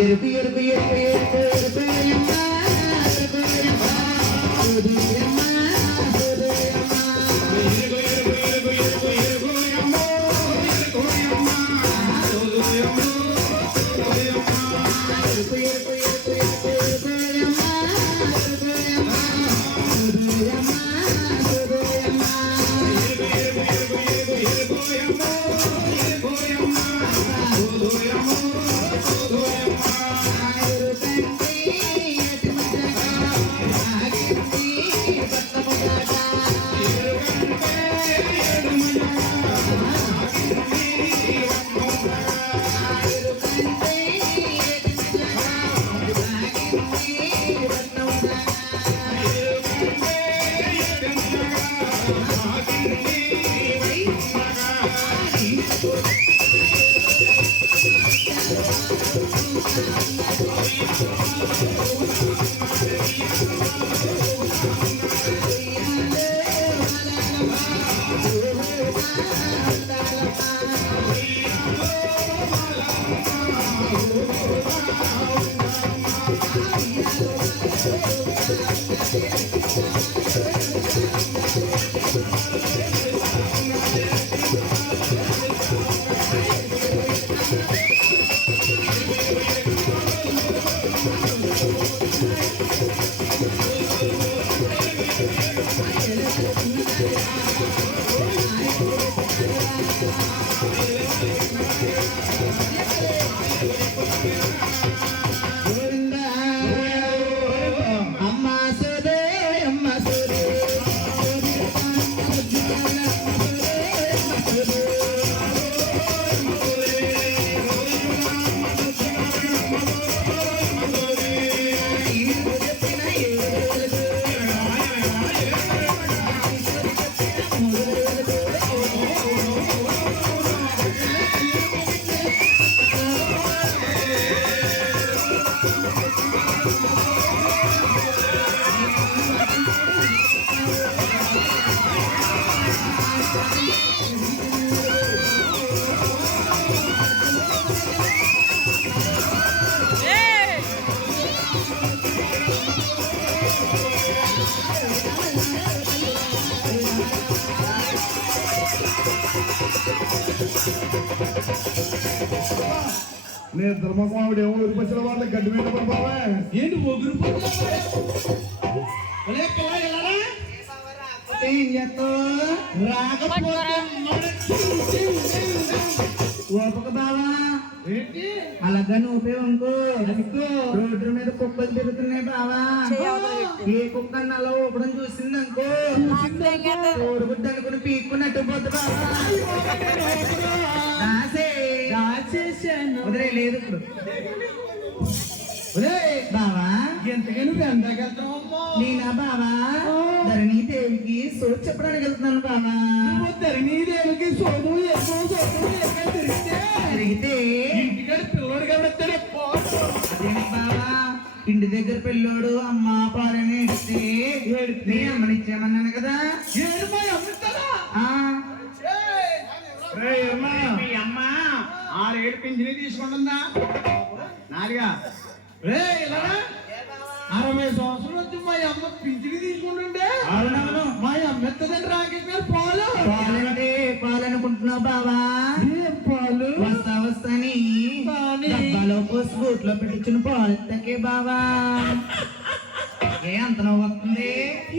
ఎరుపు ఎరుపు ఎరుపు ఎరుపు ఎరుపు నేను ధర్మస్వాముడు ఏమో ఊరికొచ్చిన వాళ్ళ గడ్డి మీద పడిపోవా ఏంటి ఊగురు ఏం చేస్తావు రాకపోతే ఓపక బావా ఏంటి అలాగా నువ్వే ఇంకో రోడ్డు మీద కుక్కలు తిరుగుతున్నాయి బావా ఏ కుక్క అలా ఊపడం చూసింది అనుకో కోరుగుడ్డు అనుకుని పీక్కున్నట్టు పోద్దు బావా దాచేసాను వదిలే లేదు ఇప్పుడు బావా ఎంతకని ఎంతకెళ్తావమ్మా నేనా బావా ధరణి దేవికి సోచు చెప్పడానికి వెళ్తున్నాను బావా ధరణి దేవికి సోదు తిరిగితే ఇంటికాడ పిల్లడు కాబట్టి అదేమి బావా ఇంటి దగ్గర పిల్లోడు అమ్మ పాలని ఏడితే అమ్మనిచ్చామన్నాను కదా మీ అమ్మ 6 పింఛని తీసుకుంటుందా నాలుగా 60 సంవత్సరాలు వచ్చి మా అమ్మ పింఛని తీసుకుంటుంటే అవునవును మా అమ్మ ఎత్తదండి రాకేష్ గారు పాలు పాలంటే పాలు అనుకుంటున్నావు బావా పాలు వస్తాని డబ్బాలో పోసి బూట్లో పెట్టించిన పాలు తగ్గే బావా ఏ అంత నవ్వు వస్తుంది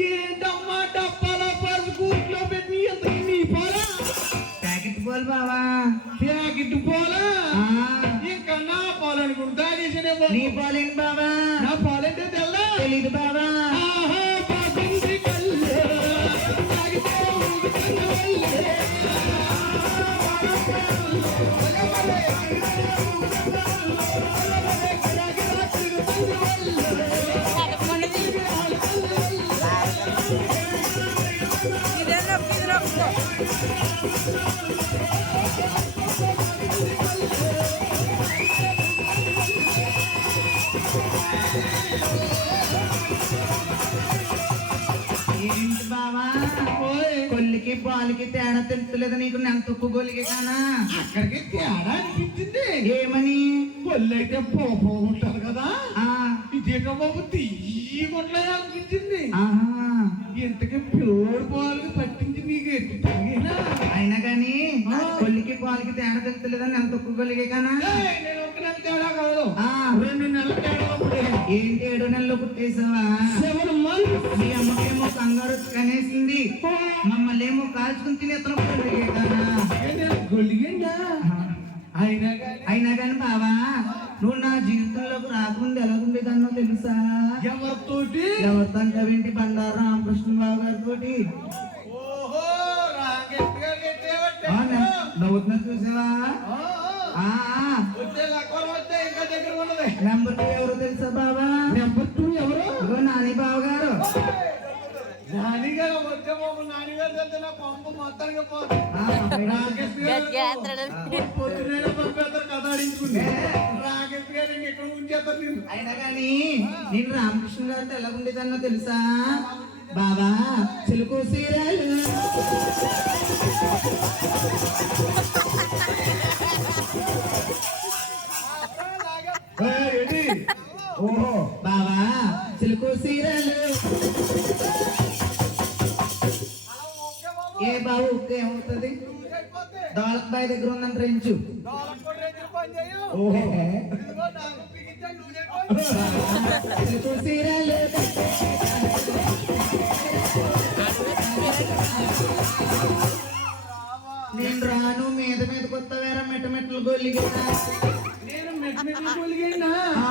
ఏంటమ్మా డబ్బాలో పోసి బూట్లో పెట్టి ఎంత నీ పాలా ప్యాకెట్ పాలు బావా ప్యాకెట్ పాలా ఇంకా నా పాలు అనుకుంటా తాగేసానేమో నీ పాలేంటి బావా నా పాలంటే తెల్లా తెలీదు బావా ఏంటి బావా కొల్లికి పాలకి తేడా తెలుస్తలేదు నీకు నెల తొక్కు గొలికి కానా అక్కడికి తేడా అనిపించింది ఏమని పళ్ళు అయితే పోపో ఉంటారు కదా ఆ, ఇదేటో బాబు తీయగొట్టలే అనిపించింది ఆహా. ఇంతకీ ప్యూర్ పాలు పట్టించి నీకు ఎట్టు తాగేనా అయినా కానీ కొల్లికి పాలకి తేడా తెలుస్తలేదని ఎంత ఒప్పుకోగలిగే కానా నేను ఒక నెల తేడా కాదు ఆ, 2 నెలల తేడా ఏంటి 7 నెలలు పుట్టేసావా 7 months మీ అమ్మకేమో కంగారు కనేసింది మమ్మల్ని ఏమో కాల్చుకుని తినేతను గొలిగిందా అయినా కానీ అయినా కానీ బావా నువ్వు నా జీవితంలోకి రాకుండా ఎలాగుండేదన్నో తెలుసా ఎవరితోటి ఎవరితో అంటావేంటి బండారు రామకృష్ణ బాబు గారితో ఓహో రాకెట్గా కట్టేవట్టే నవ్వుతున్నా చూసావా ఆ, వచ్చే లక్కలు వస్తే ఇంకా దగ్గర ఉన్నది నెంబర్ 2 ఎవరో తెలుసా బావా నెంబర్ 2 ఎవరు ఇదిగో నాని బావ గారు నానిగారు వచ్చే బాబు నానిగారు వెళ్తే నా పంపు మొత్తానికి పోదు ఆ, రాకెట్ పొద్దునే పంపేస్తారు కథ ఆడించుకుంది రాకెట్ గారు ఎక్కడ ఉంచేస్తారు నేను అయినా కానీ నేను రామకృష్ణ గారితో ఎలాగుండేదన్నో తెలుసా బావా చిలుకు సీరాలు ఏంటి ఓహో బావా చిలుకు సీరాలు ఏ బాబు ఉక్కు ఏమవుతుంది దోలక్ బాయ్ దగ్గర ఉందని రెంచు ఓహో చిలుకు సీరాలు నేను రాను మీద మీద కొత్త వేరే మెట్టమెట్టలు గొల్లిగా నేను మెట్టు కొలిగైనా ఆ,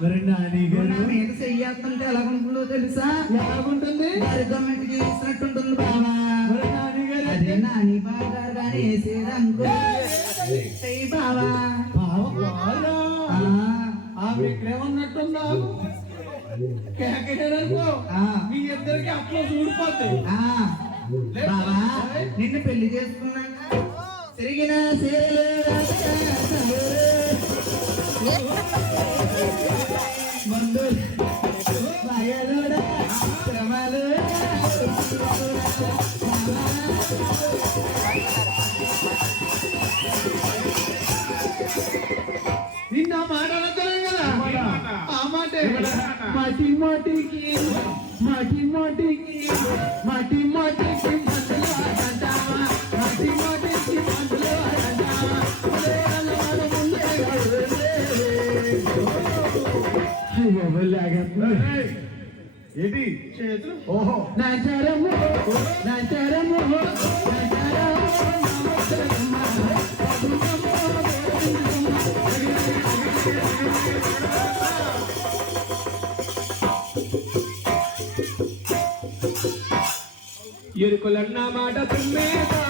మరి నాని నువ్వు గారు నా మీద చెయ్యేస్తుంటే ఎలాగుంటుందో తెలుసా ఎలాగుంటుంది గరికమ్మటి గీసినట్టుంటుంది బావా మరి నాని గారు అదే నాని బాగా కానీ వేసేది అనుకో చెయ్యి బావా ఆ, ఆమె ఇక్కడేమన్నట్టుందా కేకనుకో ఆ, మీ ఇద్దరికి అట్లా చూడిపోతాయి ఆ. బావా నిన్ను పెళ్లి చేసుకున్నాక తిరిగిన సీరలు మందులు భయాలుడా శ్రమలు నిన్న మాట అనొచ్చాను కదా ఆ మాటే మాటి మాటికి మాటి మాటికి మాటి మాటికి మందులు ఆడంటావా మాటి మాటికి మందులు ఆడంటావా ఏంటి చేతులు ఓహో నాచారము నాచారము ఎరుకులన్న మాట తుమ్మేదా